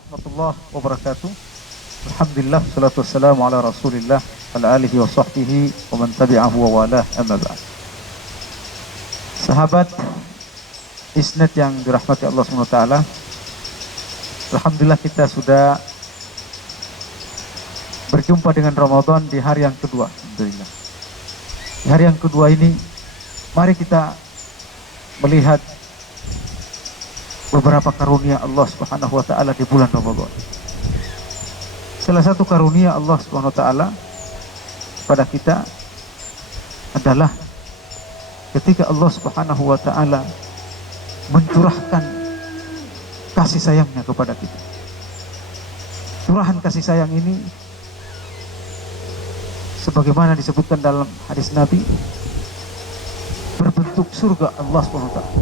warahmatullahi wabarakatuh. Alhamdulillah, salatu wassalamu ala rasulillah ala alihi wa sahbihi wa man tabi'ahu wa walah, amma ba'd. Sahabat Isnet yang dirahmati Allah SWT, alhamdulillah kita sudah berjumpa dengan Ramadan di hari yang kedua. Alhamdulillah. Di hari yang kedua ini, mari kita melihat beberapa karunia Allah Subhanahu wa taala di bulan Ramadan. Salah satu karunia Allah Subhanahu wa taala pada kita adalah ketika Allah Subhanahu wa taala mencurahkan kasih sayangnya kepada kita. Curahan kasih sayang ini sebagaimana disebutkan dalam hadis Nabi, berbentuk surga Allah Subhanahu wa taala.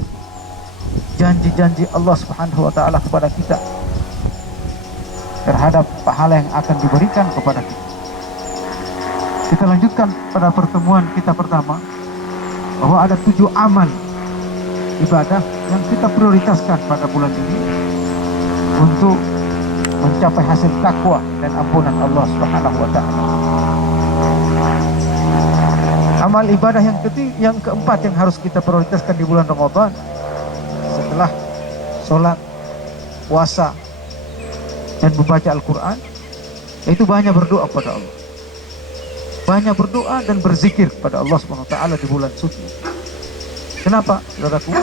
Janji-janji Allah Subhanahu wa taala kepada kita terhadap pahala yang akan diberikan kepada kita. Kita lanjutkan pada pertemuan kita pertama bahwa ada 7 amal ibadah yang kita prioritaskan pada bulan ini untuk mencapai hasil takwa dan ampunan Allah Subhanahu wa taala. Amal ibadah yang keempat yang harus kita prioritaskan di bulan Ramadan setelah sholat, puasa, dan membaca Al-Quran, yaitu banyak berdoa kepada Allah. Banyak berdoa dan berzikir kepada Allah SWT di bulan suci. Kenapa, saudaraku?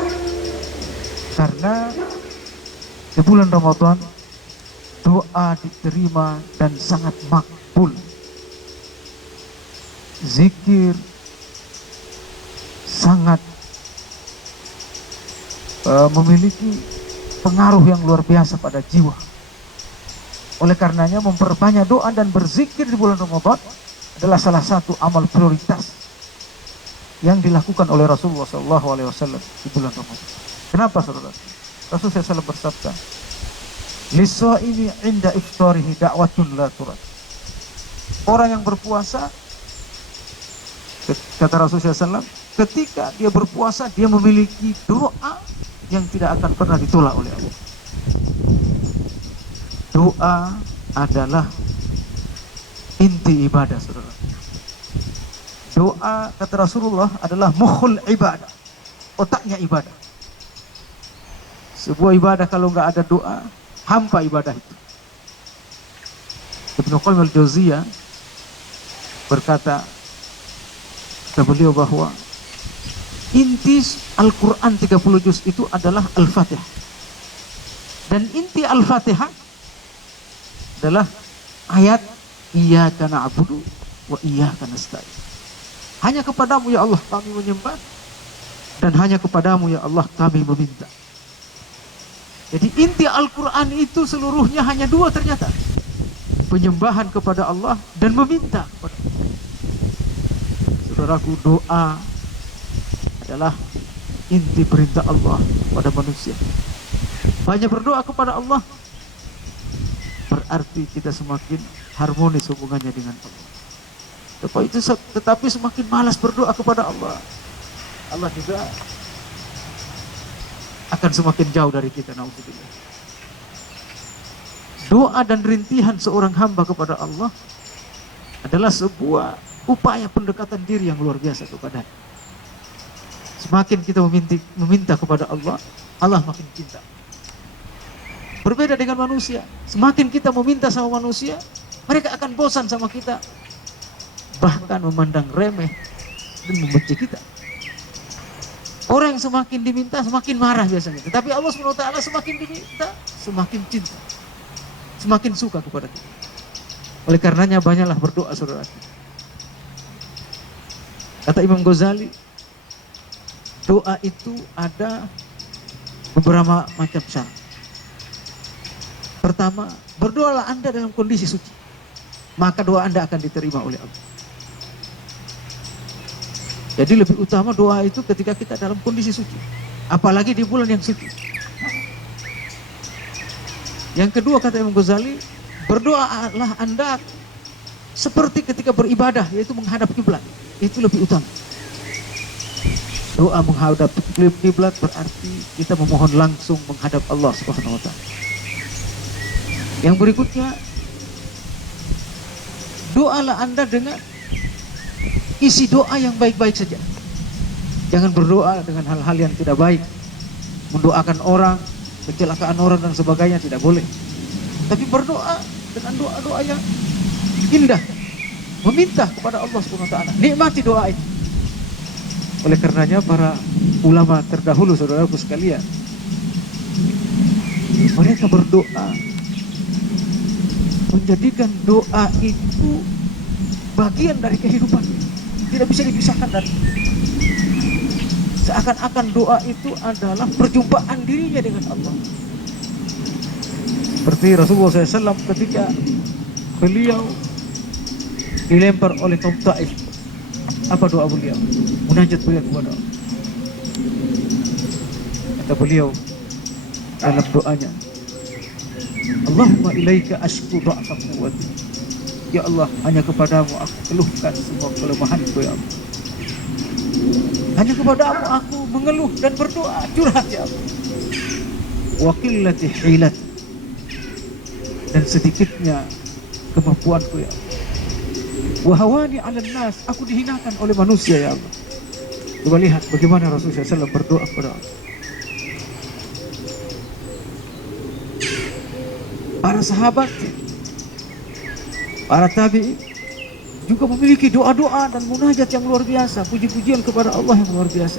Karena di bulan Ramadan doa diterima dan sangat makbul. Zikir sangat memiliki pengaruh yang luar biasa pada jiwa. Oleh karenanya memperbanyak doa dan berzikir di bulan Ramadan adalah salah satu amal prioritas yang dilakukan oleh Rasulullah SAW di bulan Ramadan. Kenapa, saudara? Rasulullah SAW bersabda, "Lis-shaimi 'inda iftarihi da'watun la turad." Orang yang berpuasa, kata Rasulullah SAW, ketika dia berpuasa dia memiliki doa yang tidak akan pernah ditolak oleh Allah. Doa adalah inti ibadah, saudara. Doa, kata Rasulullah, adalah mukhul ibadah, otaknya ibadah. Sebuah ibadah kalau nggak ada doa, hampa ibadah itu. Ibnu Qayyim al-Jauziyah berkata, kata beliau bahwa inti Al-Quran 30 juz itu adalah Al-Fatihah. Dan inti Al-Fatihah adalah ayat Iyyaka na'budu wa iyyaka nasta'in. Hanya kepadamu ya Allah kami menyembah, dan hanya kepadamu ya Allah kami meminta. Jadi inti Al-Quran itu seluruhnya hanya 2 ternyata. Penyembahan kepada Allah dan meminta kepada Allah. Saudaraku, doa adalah inti perintah Allah pada manusia. Banyak berdoa kepada Allah berarti kita semakin harmonis hubungannya dengan Allah. Tetapi semakin malas berdoa kepada Allah, Allah juga akan semakin jauh dari kita. Na'udzubillah. Doa dan rintihan seorang hamba kepada Allah adalah sebuah upaya pendekatan diri yang luar biasa kepada-Nya. Semakin kita meminta kepada Allah, Allah makin cinta. Berbeda dengan manusia, semakin kita meminta sama manusia, mereka akan bosan sama kita, bahkan memandang remeh dan membenci kita. Orang yang semakin diminta semakin marah biasanya, tetapi Allah SWT semakin diminta semakin cinta, semakin suka kepada kita. Oleh karenanya banyaklah berdoa, saudara. Kata Imam Ghazali, doa itu ada beberapa macam syarat. Pertama, berdoalah Anda dalam kondisi suci, maka doa Anda akan diterima oleh Allah. Jadi lebih utama doa itu ketika kita dalam kondisi suci, apalagi di bulan yang suci. Yang kedua, kata Imam Ghazali, berdoalah Anda seperti ketika beribadah, yaitu menghadap kiblat. Itu lebih utama. Doa menghadap kiblat berarti kita memohon langsung menghadap Allah Subhanahu wa taala. Yang berikutnya, doalah Anda dengan isi doa yang baik-baik saja. Jangan berdoa dengan hal-hal yang tidak baik, mendoakan orang, kecelakaan orang dan sebagainya, tidak boleh. Tapi berdoa dengan doa-doa yang indah, meminta kepada Allah SWT. Nikmati doa itu. Oleh karenanya para ulama terdahulu, saudaraku sekalian, mereka berdoa, menjadikan doa itu bagian dari kehidupan, tidak bisa dipisahkan dari. Seakan-akan doa itu adalah perjumpaan dirinya dengan Allah. Seperti Rasulullah SAW ketika beliau dilempar oleh kaum Taif, apa doa beliau? Munajat beliau kepada Allah. Kata beliau dalam doanya, Allahumma ilaika ashku dha'fa quwwati. Ya Allah, hanya kepadamu aku keluhkan semua kelemahanku ya Allah. Hanya kepadamu aku mengeluh dan berdoa, curhat ya Allah. Wa qillati hilati, dan sedikitnya kemampuanku ya Allah. Wa hawani 'alan nas, aku dihinakan oleh manusia ya Allah. Coba lihat bagaimana Rasulullah SAW berdoa kepada Allah. Para sahabat, para tabi'in juga memiliki doa-doa dan munajat yang luar biasa, puji-pujian kepada Allah yang luar biasa.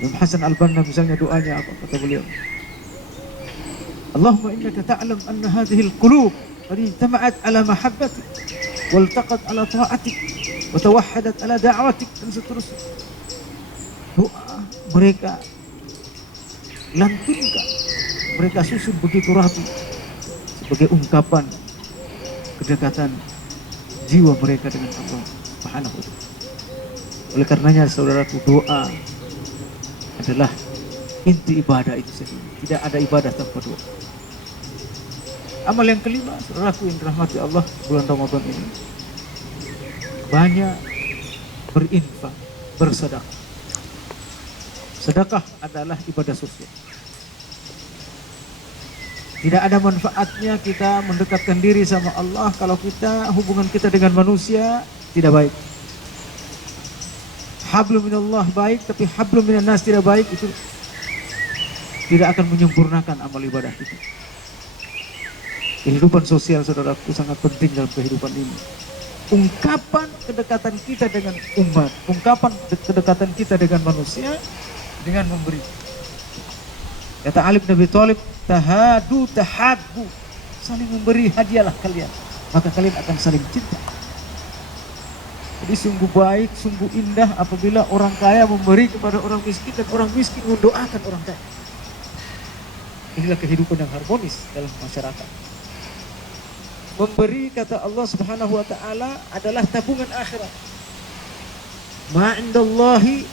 Imam Hasan Al-Banna misalnya doanya apa? Kata beliau, Allahumma innaka ta'lam anna hadhihi al-qulub qad ijtama'at ala mahabbatik waltaqat ala ta'atik wa tawahhadat ala da'watik, dan seterusnya. Doa mereka lantunkan, mereka susun begitu rapi sebagai ungkapan kedekatan jiwa mereka dengan Allah Subhanahu wa ta'ala. Oleh karenanya saudaraku, doa adalah inti ibadah itu sendiri. Tidak ada ibadah tanpa doa. Amal yang kelima, saudaraku yang dirahmati Allah, bulan Ramadan ini, banyak berinfak, bersedekah. Sedekah adalah ibadah sosial. Tidak ada manfaatnya kita mendekatkan diri sama Allah kalau kita hubungan kita dengan manusia tidak baik. Hablum minallah baik, tapi hablum minan nas tidak baik, itu tidak akan menyempurnakan amal ibadah kita. Kehidupan sosial, saudaraku, sangat penting dalam kehidupan ini. Ungkapan kedekatan kita dengan umat, ungkapan kedekatan kita dengan manusia dengan memberi. Kata Ali bin Abi Thalib, tahadu tahadbu, saling memberi hadiahlah kalian, maka kalian akan saling cinta. Jadi sungguh baik, sungguh indah apabila orang kaya memberi kepada orang miskin dan orang miskin mendoakan orang kaya. Inilah kehidupan yang harmonis dalam masyarakat. Memberi, kata Allah Subhanahu wa ta'ala, adalah tabungan akhirat. Ma indallahi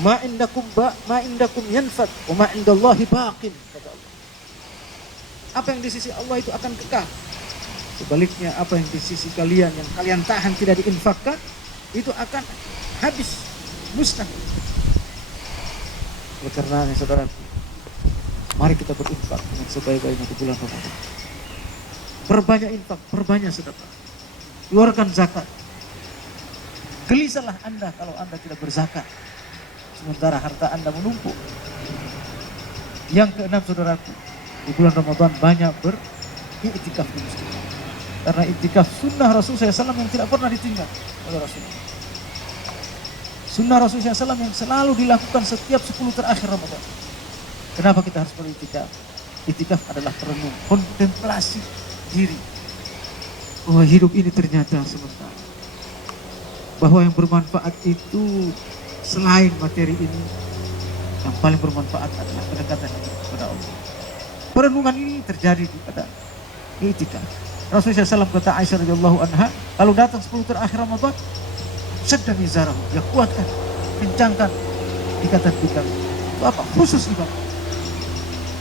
ma indakum yanfad wa ma indallahi baqin, kata Allah. Apa yang di sisi Allah itu akan kekal. Sebaliknya apa yang di sisi kalian yang kalian tahan tidak diinfakkan, itu akan habis, musnah. Oleh karena saudara, mari kita berinfak dengan sebaik-baiknya di bulan Ramadan. Perbanyak infak, perbanyak sedekah. Keluarkan zakat. Gelisahlah Anda kalau Anda tidak berzakat, sementara harta Anda menumpuk. Yang keenam, saudaraku, di bulan Ramadan banyak beriktikaf di masjid. Karena iktikaf sunnah Rasulullah SAW yang tidak pernah ditinggal oleh Rasulullah. Sunnah Rasulullah SAW yang selalu dilakukan setiap 10 terakhir Ramadan. Kenapa kita harus beriktikaf? Iktikaf adalah perenung, kontemplasi diri. Bahwa hidup ini ternyata sementara. Bahwa yang bermanfaat itu selain materi ini, yang paling bermanfaat adalah kedekatan kepada Allah. Perenungan ini terjadi pada iktikaf. Rasulullah SAW kata Aisyah radhiyallahu anha, kalau datang 10 terakhir Ramadan, sedda mizarahu, ya kuatkan, kencangkan ikatan pinggang. Itu apa? Khusus ibadah.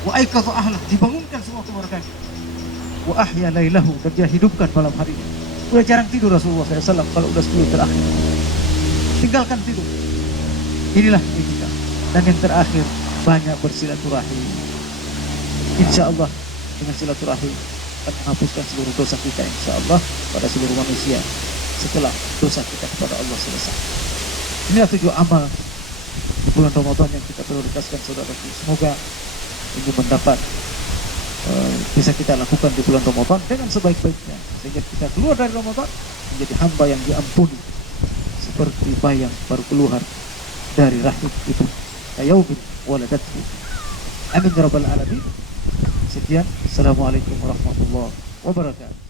Wa aikadha ahlah, dibangunkan semua keluarganya. Wa ahya lailahu, dan dia hidupkan malam harinya. Udah jarang tidur Rasulullah SAW kalau udah 10 terakhir. Tinggalkan tidur. Inilah iktikaf. Dan yang terakhir, banyak bersilaturahim. Insya Allah dengan silaturahim akan menghapuskan seluruh dosa kita insyaallah pada seluruh manusia setelah dosa kita kepada Allah selesai. Inilah 7 amal di bulan Ramadan yang kita prioritaskan saudaraku. Semoga ini mendapat bisa kita lakukan di bulan Ramadan dengan sebaik-baiknya sehingga kita keluar dari Ramadan menjadi hamba yang diampuni seperti bayi yang baru keluar dari rahim ibu kayaumin waladathu. Amin ya rabbal alamin. Sekian, assalamualaikum warahmatullahi wabarakatuh.